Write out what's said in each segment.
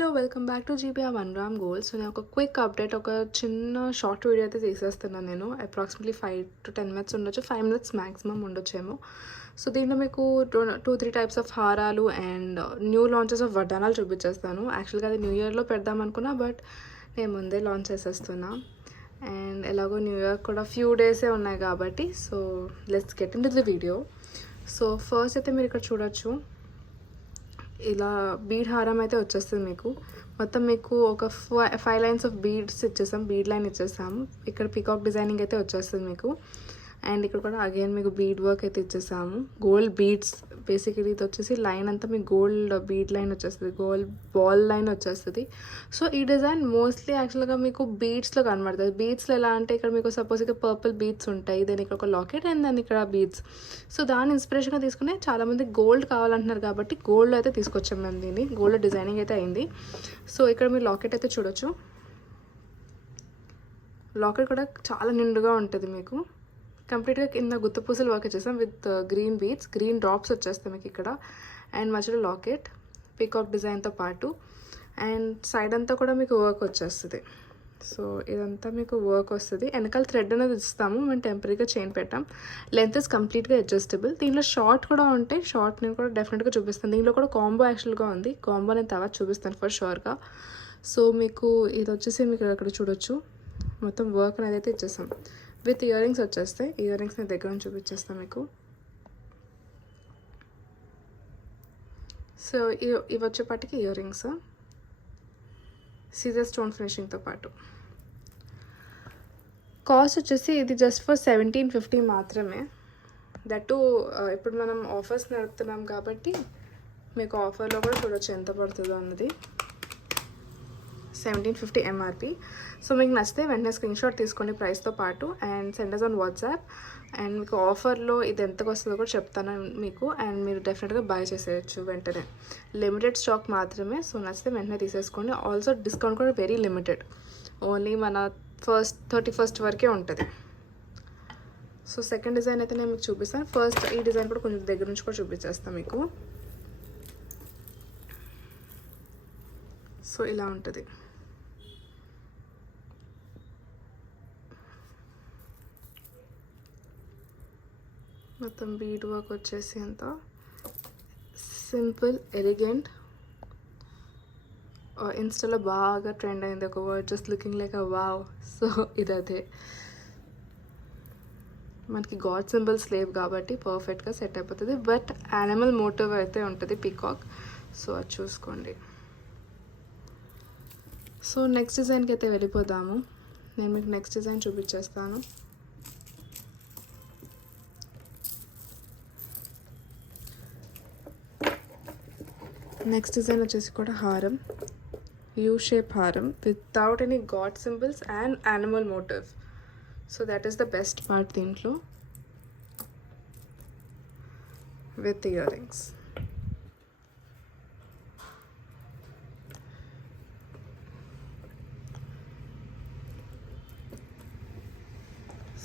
Hello welcome back to GBR 1 gram gold. So నేను ఒక quick update, ఒక చిన్న షార్ట్ వీడియో అయితే తీసేస్తున్నాను. నేను అప్రాక్సిమేట్లీ 5 to 10 minutes ఉండొచ్చు, 5 minutes మ్యాక్సిమం ఉండొచ్చేమో. సో దీంట్లో మీకు 2-3 టైప్స్ ఆఫ్ హారాలు అండ్ న్యూ లాంచెస్ ఆఫ్ వడ్డానాలు చూపించేస్తాను. యాక్చువల్గా అది న్యూ ఇయర్లో పెడదాం అనుకున్నా, బట్ నేను ముందే లాంచ్ చేసేస్తున్నా. అండ్ ఎలాగో న్యూ ఇయర్ కూడా ఫ్యూ డేసే ఉన్నాయి కాబట్టి so let's get in to the video. So first అయితే మీరు ఇక్కడ చూడొచ్చు, ఇలా బీడ్ హారం అయితే వచ్చేస్తుంది. మీకు మొత్తం మీకు ఒక 5 lines ఆఫ్ బీడ్స్ ఇచ్చేసాం, బీడ్ లైన్ ఇచ్చేసాము. ఇక్కడ పికాక్ డిజైనింగ్ అయితే వచ్చేస్తుంది మీకు. అండ్ ఇక్కడ కూడా అగైన్ మీకు బీడ్ వర్క్ అయితే ఇచ్చేసాము. గోల్డ్ బీడ్స్ బేసికలీ ఇది వచ్చేసి లైన్ అంతా మీకు గోల్డ్ బీడ్ లైన్ వచ్చేస్తుంది, గోల్డ్ బాల్ లైన్ వచ్చేస్తుంది. సో ఈ డిజైన్ మోస్ట్లీ యాక్చువల్గా మీకు బీడ్స్లో కనబడుతుంది. బీడ్స్లో ఎలా అంటే ఇక్కడ మీకు సపోజ్ ఇక్కడ పర్పుల్ బీడ్స్ ఉంటాయి, దాని ఇక్కడ ఒక లాకెట్ అండ్ దాని ఇక్కడ బీడ్స్. సో దాని ఇన్స్పిరేషన్గా తీసుకుని చాలామంది గోల్డ్ కావాలంటున్నారు కాబట్టి గోల్డ్ అయితే తీసుకొచ్చాం మేము దీన్ని. గోల్డ్ డిజైనింగ్ అయితే అయింది. సో ఇక్కడ మీరు లాకెట్ అయితే చూడొచ్చు. లాకెట్ కూడా చాలా నిండుగా ఉంటుంది మీకు. కంప్లీట్గా కింద గుత్తపూసలు వర్క్ చేసాం with green beads, green drops వచ్చేస్తాయి మీకు ఇక్కడ. అండ్ మధ్యలో లాకెట్ పీకాక్ డిజైన్తో పాటు అండ్ సైడ్ అంతా కూడా మీకు వర్క్ వచ్చేస్తుంది. సో ఇదంతా మీకు వర్క్ వస్తుంది. వెనకాల థ్రెడ్ అనేది ఇస్తాము, మేము టెంపరీగా చైన్ పెట్టాం. లెంత్ ఇస్ కంప్లీట్గా అడ్జస్టబుల్. దీంట్లో షార్ట్ కూడా ఉంటాయి, షార్ట్ నేను కూడా డెఫినెట్గా చూపిస్తాను. దీంట్లో కూడా కాంబో యాక్చువల్గా ఉంది, కాంబో నేను తర్వాత చూపిస్తాను ఫర్ షూర్గా. సో మీకు ఇది వచ్చేసి మీకు అక్కడ చూడొచ్చు, మొత్తం వర్క్ అనేది అయితే ఇచ్చేసాం. విత్ ఇయర్ రింగ్స్ వచ్చేస్తాయి. ఇయర్ రింగ్స్ నేను దగ్గర నుంచి చూపించేస్తాను మీకు. సో ఇవి వచ్చేపాటికి ఇయర్ రింగ్స్ సీజర్ స్టోన్ ఫినిషింగ్తో పాటు. కాస్ట్ వచ్చేసి ఇది జస్ట్ ఫర్ 1750 మాత్రమే. దట్టు ఇప్పుడు మనం ఆఫర్స్ నడుపుతున్నాం కాబట్టి మీకు ఆఫర్లో కూడా చూడొచ్చు ఎంత పడుతుందో అన్నది. 1750 MRP. సో మీకు నచ్చితే వెంటనే స్క్రీన్ షాట్ తీసుకోండి ప్రైస్తో పాటు and send us on WhatsApp. And మీకు ఆఫర్లో ఇది ఎంతకు వస్తుందో కూడా చెప్తాను మీకు. అండ్ మీరు డెఫినెట్గా బై చేసేయచ్చు వెంటనే. లిమిటెడ్ స్టాక్ మాత్రమే. సో నచ్చితే వెంటనే తీసేసుకోండి. ఆల్సో డిస్కౌంట్ కూడా వెరీ లిమిటెడ్, ఓన్లీ మన 31st వరకే ఉంటుంది. సో సెకండ్ డిజైన్ అయితే నేను మీకు చూపిస్తాను. ఫస్ట్ ఈ డిజైన్ కూడా కొంచెం దగ్గర నుంచి కూడా చూపించేస్తాను మీకు. సో ఇలా ఉంటుంది. మొత్తం బీడ్ వర్క్ వచ్చేసి అంత సింపుల్ ఎలిగెంట్. ఇన్స్టాలో బాగా ట్రెండ్ అయింది ఒక word, just looking like a wow. So ఇదదే మనకి గాడ్ సింబల్ స్లేవ్ కాబట్టి పర్ఫెక్ట్గా సెట్ అయిపోతుంది. బట్ యానిమల్ మోటివ్ అయితే ఉంటుంది పీకాక్. సో అది చూసుకోండి. సో నెక్స్ట్ డిజైన్కి అయితే వెళ్ళిపోదాము. నేను మీకు నెక్స్ట్ డిజైన్ చూపించేస్తాను. నెక్స్ట్ డిజైన్ వచ్చేసి కూడా హారం, యూ షేప్ హారం without any god symbols and animal motive. So that is the best part దీంట్లో, విత్ ఇయర్ రింగ్స్.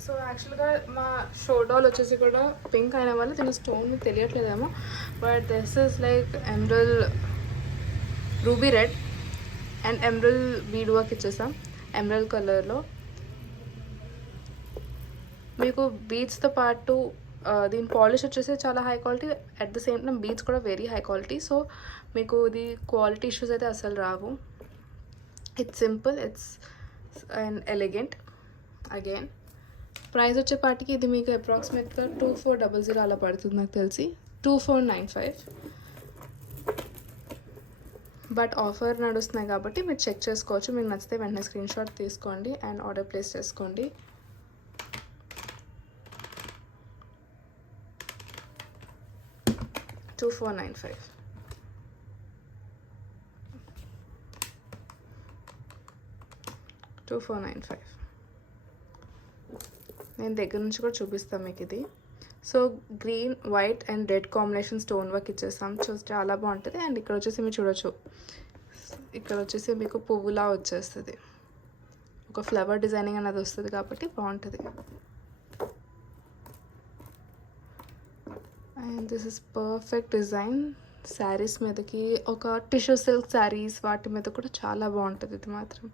సో యాక్చువల్గా మా షోడాల్ వచ్చేసి కూడా పింక్ అయిన వల్ల దీని స్టోన్ తెలియట్లేదేమో, but this is like emerald ruby red and emerald bead work ఇచ్చేసాం ఎమరల్ కలర్లో. మీకు బీడ్స్తో పాటు దీని పాలిష్ వచ్చేసి చాలా high quality, at the same time beads కూడా వెరీ హై క్వాలిటీ. సో మీకు ఇది క్వాలిటీ ఇష్యూస్ అయితే అసలు రావు. It's simple, it's and elegant. Again price వచ్చేపాటికి ఇది మీకు అప్రాక్సిమేట్గా 2400 అలా పడుతుంది నాకు తెలిసి, 2495. బట్ ఆఫర్ నడుస్తున్నాయి కాబట్టి మీరు చెక్ చేసుకోవచ్చు. మీకు నచ్చితే వెంటనే స్క్రీన్ షాట్ తీసుకోండి అండ్ ఆర్డర్ ప్లేస్ చేసుకోండి. $2495. $2495. నేను దగ్గర నుంచి కూడా చూపిస్తాను మీకు ఇది. So green, white and red combination stone work ఇచ్చేస్తాం. చాలా బాగుంటుంది. అండ్ ఇక్కడ వచ్చేసి మీరు చూడొచ్చు, ఇక్కడ వచ్చేసి మీకు పువ్వులా వచ్చేస్తుంది, ఒక ఫ్లవర్ డిజైనింగ్ అనేది వస్తుంది కాబట్టి బాగుంటుంది. And this is perfect design saris మీదకి ఒక టిష్యూ సిల్క్ శారీస్ వాటి మీద కూడా చాలా బాగుంటుంది ఇది మాత్రం.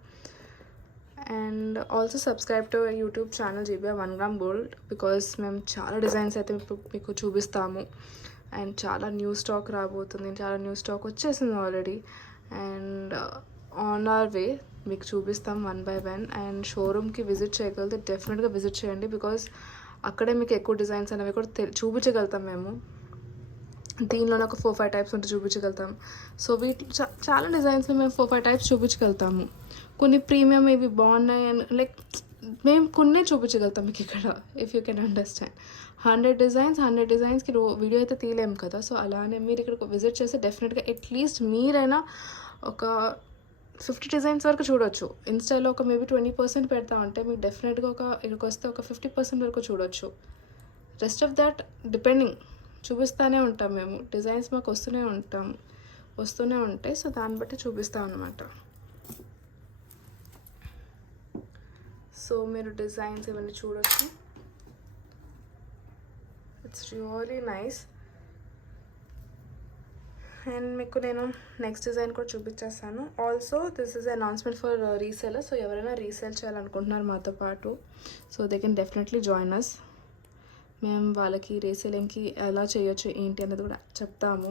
And also subscribe to YouTube channel GBR 1 gram gold, because మేము చాలా డిజైన్స్ అయితే మీకు చూపిస్తాము. అండ్ చాలా న్యూ స్టాక్ రాబోతుంది, చాలా న్యూ స్టాక్ వచ్చేసింది already. And on our way మీకు చూపిస్తాం 1 by 1. అండ్ షోరూమ్కి విజిట్ చేయగలిగితే డెఫినెట్గా విజిట్ చేయండి, బికాస్ అక్కడే మీకు ఎక్కువ డిజైన్స్ అనేవి కూడా చూపించగలుగుతాం మేము. దీనిలోనే ఒక 4-5 టైప్స్ ఉంటే చూపించగలుగుతాం. సో వీటిలో చాలా డిజైన్స్ని మేము 4-5 టైప్స్ చూపించగలుగుతాము. కొన్ని ప్రీమియం ఇవి బాగున్నాయి అని లైక్ మేము కొన్నే చూపించగలుగుతాం మీకు ఇక్కడ, ఇఫ్ యూ కెన్ అండర్స్టాండ్. 100 డిజైన్స్కి వీడియో అయితే తీయలేము కదా. సో అలానే మీరు ఇక్కడ విజిట్ చేస్తే డెఫినెట్గా అట్లీస్ట్ మీరైనా ఒక 50 డిజైన్స్ వరకు చూడొచ్చు. ఇన్స్టాలో ఒక మేబీ 20% పెడతా ఉంటే మీకు డెఫినెట్గా ఇక్కడికి వస్తే ఒక 50% వరకు చూడొచ్చు. రెస్ట్ ఆఫ్ దాట్ డిపెండింగ్ చూపిస్తూనే ఉంటాం మేము, డిజైన్స్ మాకు వస్తూనే ఉంటాయి. సో దాన్ని బట్టి చూపిస్తాం అనమాట. సో మీరు డిజైన్స్ ఇవన్నీ చూడొచ్చు. It's really nice. అండ్ మీకు నేను నెక్స్ట్ డిజైన్ కూడా చూపించేస్తాను. Also this is announcement for reseller. So ఎవరైనా రీసేల్ చేయాలనుకుంటున్నారు మాతో పాటు, so they can definitely join us. మేము వాళ్ళకి రీసేలింగ్కి ఎలా చేయొచ్చు ఏంటి అనేది కూడా చెప్తాము.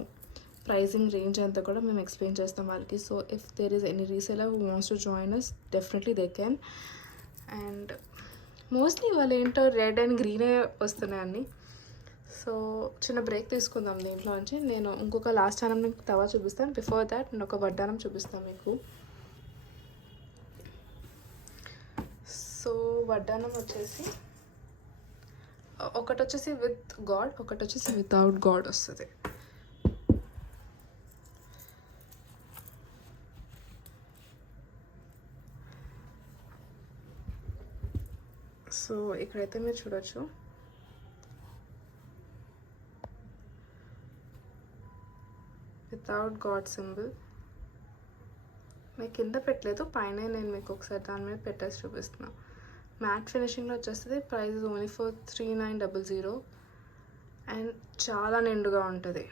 ప్రైజింగ్ రేంజ్ అంతా కూడా మేము ఎక్స్ప్లెయిన్ చేస్తాం వాళ్ళకి. So if there is any reseller who wants to join us, definitely they can. And mostly వాళ్ళు ఏంటో రెడ్ అండ్ గ్రీనే వస్తున్నాయి అన్నీ. సో చిన్న బ్రేక్ తీసుకుందాం దీంట్లో నుంచి. నేను ఇంకొక లాస్ట్ ఛానల్ మీకు తవా చూపిస్తాను. బిఫోర్ దాట్ నేను ఒక వడ్డానం చూపిస్తాను మీకు. సో వడ్డానం వచ్చేసి ఒకటి వచ్చేసి విత్ గాడ్, ఒకటి వచ్చేసి వితౌట్ గాడ్ వస్తుంది. సో ఇక్కడైతే మీరు చూడొచ్చు, వితౌట్ గాడ్ సింబల్. మీకు కింద పెట్టలేదు, పైన నేను మీకు ఒకసారి దాని మీద పెట్టేసి చూపిస్తున్నాను. మ్యాట్ ఫినిషింగ్లో వచ్చేస్తుంది. Price only for 3900. అండ్ చాలా నిండుగా ఉంటుంది.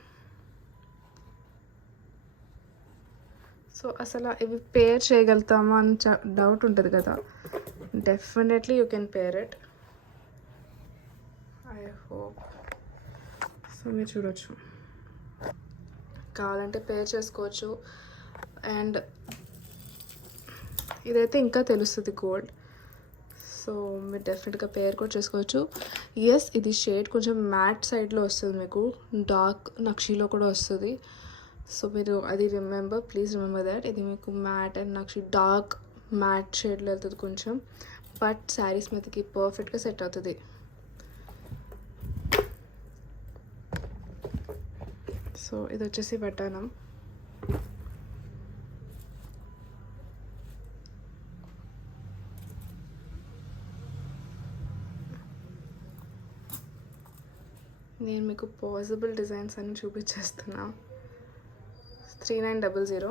సో అసలు ఇవి పేర్ చేయగలుగుతామా అని డౌట్ ఉంటుంది కదా. Definitely you can pair it, I hope. So మీరు చూడొచ్చు, కావాలంటే పేర్ చేసుకోవచ్చు. అండ్ ఇదైతే ఇంకా తెలుస్తుంది గోల్డ్. సో మీరు డెఫినెట్గా పేర్ కూడా చేసుకోవచ్చు. ఎస్, ఇది షేడ్ కొంచెం మ్యాట్ సైడ్లో వస్తుంది, మీకు డార్క్ నక్షీలో కూడా వస్తుంది. సో మీరు అది ప్లీజ్ రిమెంబర్ దాట్. ఇది మీకు మ్యాట్ అండ్ నక్షి డార్క్ మ్యాట్ షేడ్లో వెళ్తుంది కొంచెం, బట్ శారీస్ మీదకి పర్ఫెక్ట్గా సెట్ అవుతుంది. సో ఇది వచ్చేసి వడ్డానం. నేను మీకు పాసిబుల్ డిజైన్స్ అన్ని చూపించేస్తున్నా. 3900.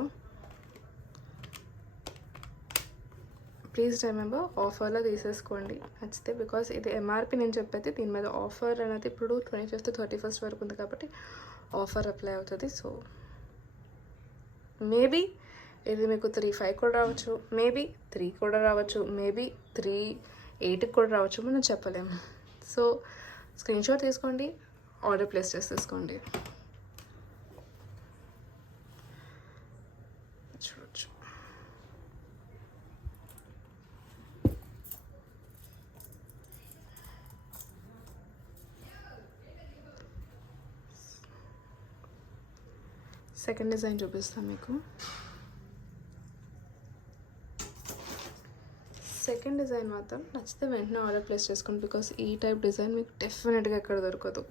ప్లీజ్ రిమెంబర్, ఆఫర్లో తీసేసుకోండి నచ్చితే, బికాస్ ఇది ఎంఆర్పి నేను చెప్పేది. దీని మీద ఆఫర్ అనేది ఇప్పుడు 25th 31st వరకు ఉంది కాబట్టి ఆఫర్ అప్లై అవుతుంది. సో మేబీ ఇది మీకు 35 కూడా రావచ్చు, మేబీ 3 కూడా రావచ్చు, మేబీ 38 కూడా రావచ్చు, మనం చెప్పలేము. సో స్క్రీన్ షాట్ తీసుకోండి, ఆర్డర్ ప్లేస్ చేసేసుకోండి. చూడొచ్చు, సెకండ్ డిజైన్ చూపిస్తాను మీకు. సెకండ్ డిజైన్ మాత్రం నచ్చితే వెంటనే ఆర్డర్ ప్లేస్ చేసుకోండి, బికాస్ ఈ టైప్ డిజైన్ మీకు డెఫినెట్గా ఎక్కడ దొరకదు.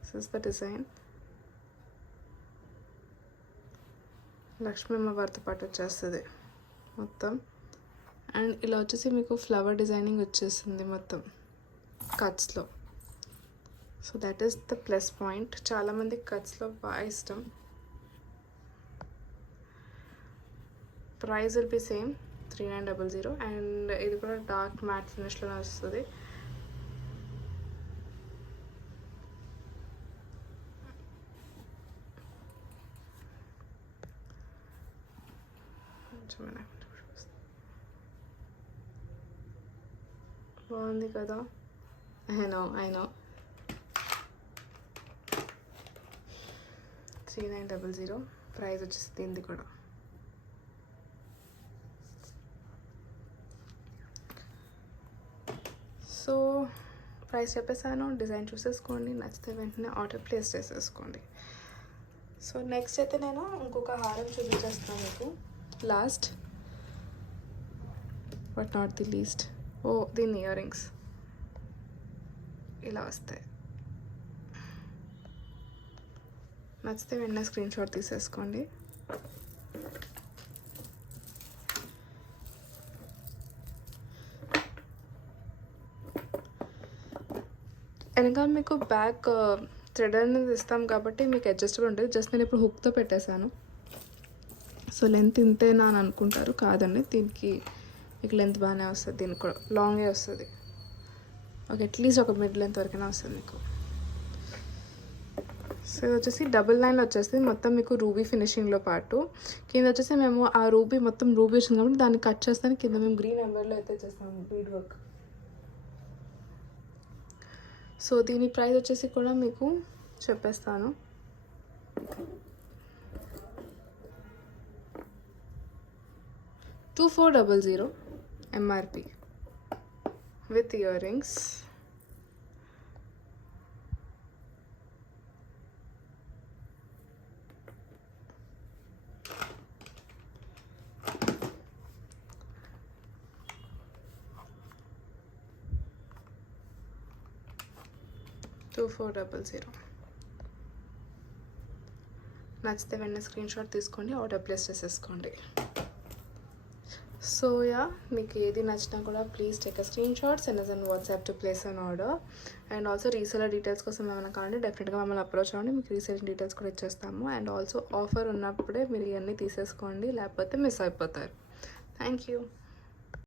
This is the design. Lakshmi అమ్మవారితో పాటు వచ్చేస్తుంది మొత్తం. అండ్ ఇలా వచ్చేసి మీకు ఫ్లవర్ డిజైనింగ్ వచ్చేస్తుంది మొత్తం కట్స్లో. So that is the plus point. చాలామంది కట్స్లో బాగా ఇష్టం. Price will be same 3900. And ఇది కూడా డార్క్ మ్యాట్ ఫినిష్లోనే వస్తుంది. కొంచెం బాగుంది కదా. ఐ నో 3900 ప్రైస్ వచ్చేసి దీనిది కూడా. సో ప్రైస్ చెప్పేసాను, డిజైన్ చూసేసుకోండి, నచ్చితే వెంటనే ఆర్డర్ ప్లేస్ చేసేసుకోండి. సో నెక్స్ట్ అయితే నేను ఇంకొక హారం చూపించేస్తాను మీకు last but not the least. దీని ఇయర్ రింగ్స్ ఇలా వస్తాయి. నచ్చితే వెంటనే స్క్రీన్ షాట్ తీసేసుకోండి. వెనకాల మీకు బ్యాక్ థ్రెడ్ అనేది ఇస్తాం కాబట్టి మీకు అడ్జస్టబుల్ ఉంటుంది. జస్ట్ నేను ఇప్పుడు హుక్తో పెట్టేశాను. సో లెంత్ ఇంతేనా అని అనుకుంటారు, కాదండి, దీనికి మీకు లెంత్ బాగానే వస్తుంది. దీనికి కూడా లాంగే వస్తుంది. అట్లీస్ట్ ఒక మిడ్ లెంత్ వరకైనా వస్తుంది మీకు. సో ఇది వచ్చేసి డబుల్ లైన్ వచ్చేసి మొత్తం మీకు రూబీ ఫినిషింగ్లో పాటు కింద వచ్చేసి మేము ఆ రూబీ మొత్తం రూబీ వచ్చింది కాబట్టి దాన్ని కట్ చేస్తాను. కింద మేము గ్రీన్ ఎంబర్లో అయితే చేస్తాము బీడ్ వర్క్. సో దీని ప్రైస్ వచ్చేసి కూడా మీకు చెప్పేస్తాను. $2400 MRP with earrings. $2400. నచ్చితే వెంటనే స్క్రీన్ షాట్ తీసుకోండి, ఆర్డర్ ప్లేస్ చేసేసుకోండి. సో మీకు ఏది నచ్చినా కూడా please take a screen shot, send us on WhatsApp to place an order. And also reseller details కోసం ఏమైనా కావాలంటే డెఫినెట్గా మమ్మల్ని అప్రోచ్ అవ్వండి, మీకు రీసేలింగ్ డీటెయిల్స్ కూడా ఇచ్చేస్తాము. అండ్ ఆల్సో ఆఫర్ ఉన్నప్పుడే మీరు ఇవన్నీ తీసేసుకోండి, లేకపోతే మిస్ అయిపోతారు. Thank you.